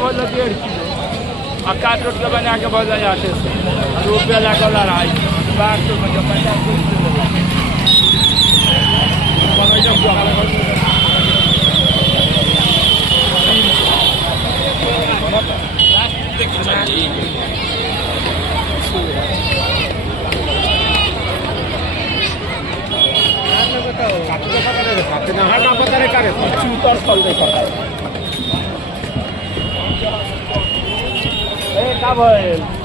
बोलो 1.5 किलो और काट रोट के बना के बोलो 800 रुपया लगा लड़ाई 1200 में 50 का